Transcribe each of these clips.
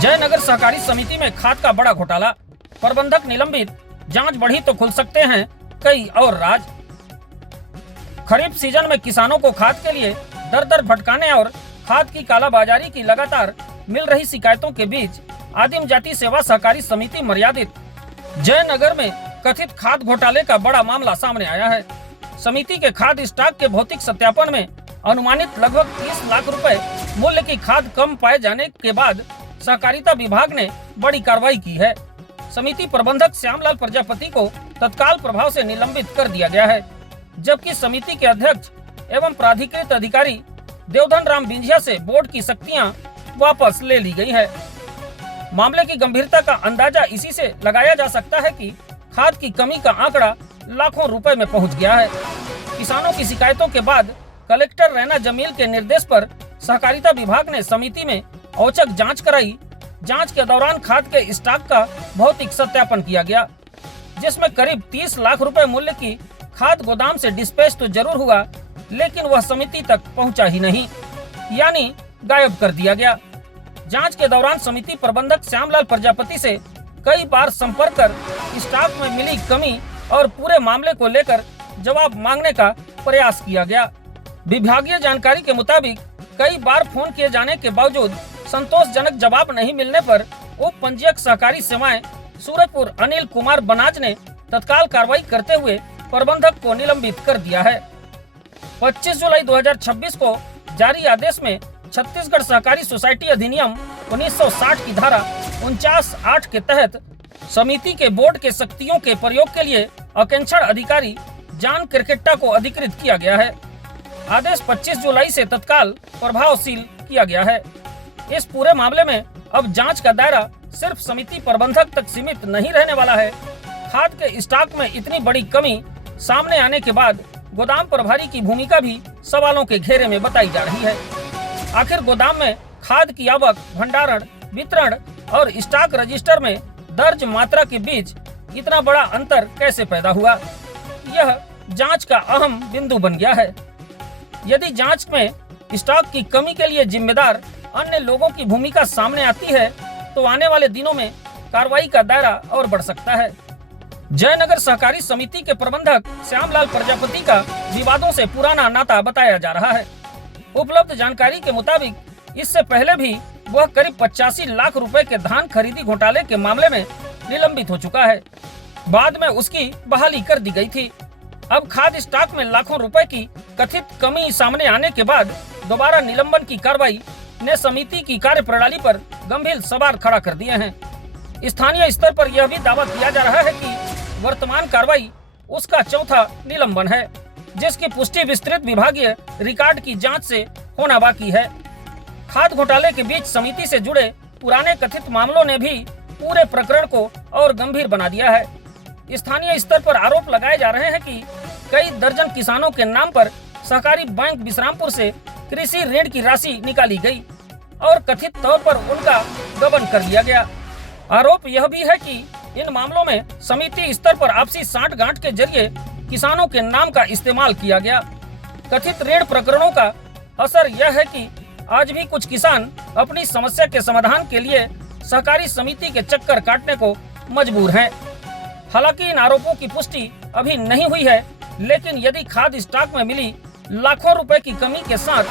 जयनगर सहकारी समिति में खाद का बड़ा घोटाला, प्रबंधक निलंबित, जांच बढ़ी तो खुल सकते हैं कई और राज। खरीफ सीजन में किसानों को खाद के लिए दर दर भटकाने और खाद की कालाबाजारी की लगातार मिल रही शिकायतों के बीच आदिम जाति सेवा सहकारी समिति मर्यादित जयनगर में कथित खाद घोटाले का बड़ा मामला सामने आया है। समिति के खाद स्टॉक के भौतिक सत्यापन में अनुमानित लगभग 30 लाख रुपए मूल्य की खाद कम पाए जाने के बाद सहकारिता विभाग ने बड़ी कार्रवाई की है। समिति प्रबंधक श्यामलाल प्रजापति को तत्काल प्रभाव से निलंबित कर दिया गया है, जबकि समिति के अध्यक्ष एवं प्राधिकृत अधिकारी देवधन राम बिंझिया से बोर्ड की शक्तियां वापस ले ली गई है। मामले की गंभीरता का अंदाजा इसी से लगाया जा सकता है कि खाद की कमी का आंकड़ा लाखों रुपए में पहुंच गया है। किसानों की शिकायतों के बाद कलेक्टर रैना जमील के निर्देश पर सहकारिता विभाग ने समिति में औचक जांच कराई। जांच के दौरान खाद के स्टॉक का भौतिक सत्यापन किया गया, जिसमें करीब 30 लाख रुपए मूल्य की खाद गोदाम से डिस्पैच तो जरूर हुआ, लेकिन वह समिति तक पहुंचा ही नहीं, यानी गायब कर दिया गया। जांच के दौरान समिति प्रबंधक श्यामलाल प्रजापति से कई बार संपर्क कर स्टॉक में मिली कमी और पूरे मामले को लेकर जवाब मांगने का प्रयास किया गया। विभागीय जानकारी के मुताबिक कई बार फोन किए जाने के बावजूद संतोषजनक जवाब नहीं मिलने पर उप पंजीयक सहकारी सेवाएं सूरजपुर अनिल कुमार बनाज ने तत्काल कार्रवाई करते हुए प्रबंधक को निलंबित कर दिया है। 25 जुलाई 2026 को जारी आदेश में छत्तीसगढ़ सहकारी सोसाइटी अधिनियम 1960 की धारा 49(8) के तहत समिति के बोर्ड के शक्तियों के प्रयोग के लिए अकेंक्षण अधिकारी जान क्रिकेटा को अधिकृत किया गया है। आदेश 25 जुलाई से तत्काल प्रभावशील किया गया है। इस पूरे मामले में अब जांच का दायरा सिर्फ समिति प्रबंधक तक सीमित नहीं रहने वाला है। खाद के स्टॉक में इतनी बड़ी कमी सामने आने के बाद गोदाम प्रभारी की भूमिका भी सवालों के घेरे में बताई जा रही है। आखिर गोदाम में खाद की आवक, भंडारण, वितरण और स्टॉक रजिस्टर में दर्ज मात्रा के बीच इतना बड़ा अंतर कैसे पैदा हुआ, यह जांच का अहम बिंदु बन गया है। यदि जांच में स्टॉक की कमी के लिए जिम्मेदार अन्य लोगों की भूमिका सामने आती है तो आने वाले दिनों में कार्रवाई का दायरा और बढ़ सकता है। जयनगर सहकारी समिति के प्रबंधक श्यामलाल प्रजापति का विवादों से पुराना नाता बताया जा रहा है। उपलब्ध जानकारी के मुताबिक इससे पहले भी वह करीब 85 लाख रुपए के धान खरीदी घोटाले के मामले में निलंबित हो चुका है। बाद में उसकी बहाली कर दी गई थी। अब खाद स्टॉक में लाखों रुपए की कथित कमी सामने आने के बाद दोबारा निलंबन की कार्रवाई ने समिति की कार्यप्रणाली पर गंभीर सवाल खड़ा कर दिए हैं। स्थानीय स्तर पर यह भी दावा किया जा रहा है कि वर्तमान कार्रवाई उसका चौथा निलंबन है, जिसकी पुष्टि विस्तृत विभागीय रिकॉर्ड की जांच से होना बाकी है। खाद घोटाले के बीच समिति से जुड़े पुराने कथित मामलों ने भी पूरे प्रकरण को और गंभीर बना दिया है। स्थानीय स्तर पर आरोप लगाए जा रहे हैं कि कई दर्जन किसानों के नाम पर सहकारी बैंक विश्रामपुर से कृषि ऋण की राशि निकाली गई और कथित तौर पर उनका गबन कर लिया गया। आरोप यह भी है कि इन मामलों में समिति स्तर पर आपसी सांठ-गांठ के जरिए किसानों के नाम का इस्तेमाल किया गया। कथित ऋण प्रकरणों का असर यह है कि आज भी कुछ किसान अपनी समस्या के समाधान के लिए सहकारी समिति के चक्कर काटने को मजबूर हैं। हालांकि इन आरोपों की पुष्टि अभी नहीं हुई है, लेकिन यदि खाद स्टॉक में मिली लाखों रुपए की कमी के साथ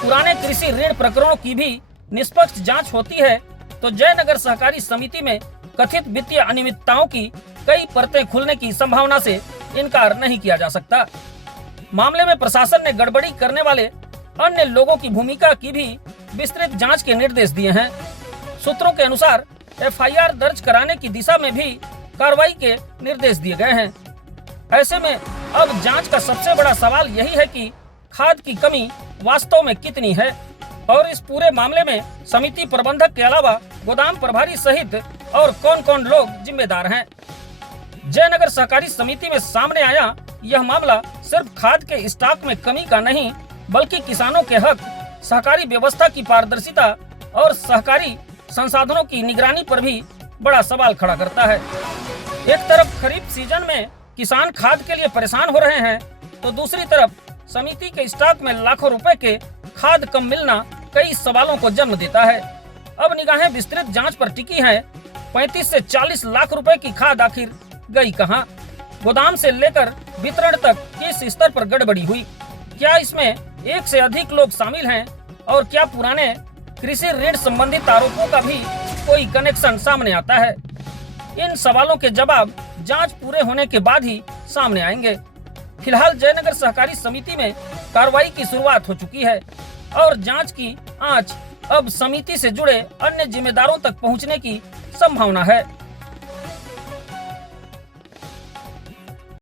पुराने कृषि ऋण प्रकरणों की भी निष्पक्ष जांच होती है तो जयनगर सहकारी समिति में कथित वित्तीय अनियमितताओं की कई परतें खुलने की संभावना से इनकार नहीं किया जा सकता। मामले में प्रशासन ने गड़बड़ी करने वाले अन्य लोगों की भूमिका की भी विस्तृत जांच के निर्देश दिए हैं। सूत्रों के अनुसार एफआईआर दर्ज कराने की दिशा में भी कार्रवाई के निर्देश दिए गए हैं। ऐसे में अब जांच का सबसे बड़ा सवाल यही है कि खाद की कमी वास्तव में कितनी है और इस पूरे मामले में समिति प्रबंधक के अलावा गोदाम प्रभारी सहित और कौन कौन लोग जिम्मेदार हैं। जयनगर सहकारी समिति में सामने आया यह मामला सिर्फ खाद के स्टॉक में कमी का नहीं, बल्कि किसानों के हक, सहकारी व्यवस्था की पारदर्शिता और सहकारी संसाधनों की निगरानी पर भी बड़ा सवाल खड़ा करता है। एक तरफ खरीफ सीजन में किसान खाद के लिए परेशान हो रहे हैं तो दूसरी तरफ समिति के स्टॉक में लाखों रुपए के खाद कम मिलना कई सवालों को जन्म देता है। अब निगाहें विस्तृत जांच पर टिकी हैं। 35 से 40 लाख रुपए की खाद आखिर गई कहां? गोदाम से लेकर वितरण तक किस स्तर पर गड़बड़ी हुई? क्या इसमें एक से अधिक लोग शामिल हैं? और क्या पुराने कृषि ऋण संबंधित आरोपों का भी कोई कनेक्शन सामने आता है? इन सवालों के जवाब जांच पूरे होने के बाद ही सामने आएंगे। फिलहाल जयनगर सहकारी समिति में कार्रवाई की शुरुआत हो चुकी है और जांच की आंच अब समिति से जुड़े अन्य जिम्मेदारों तक पहुंचने की संभावना है।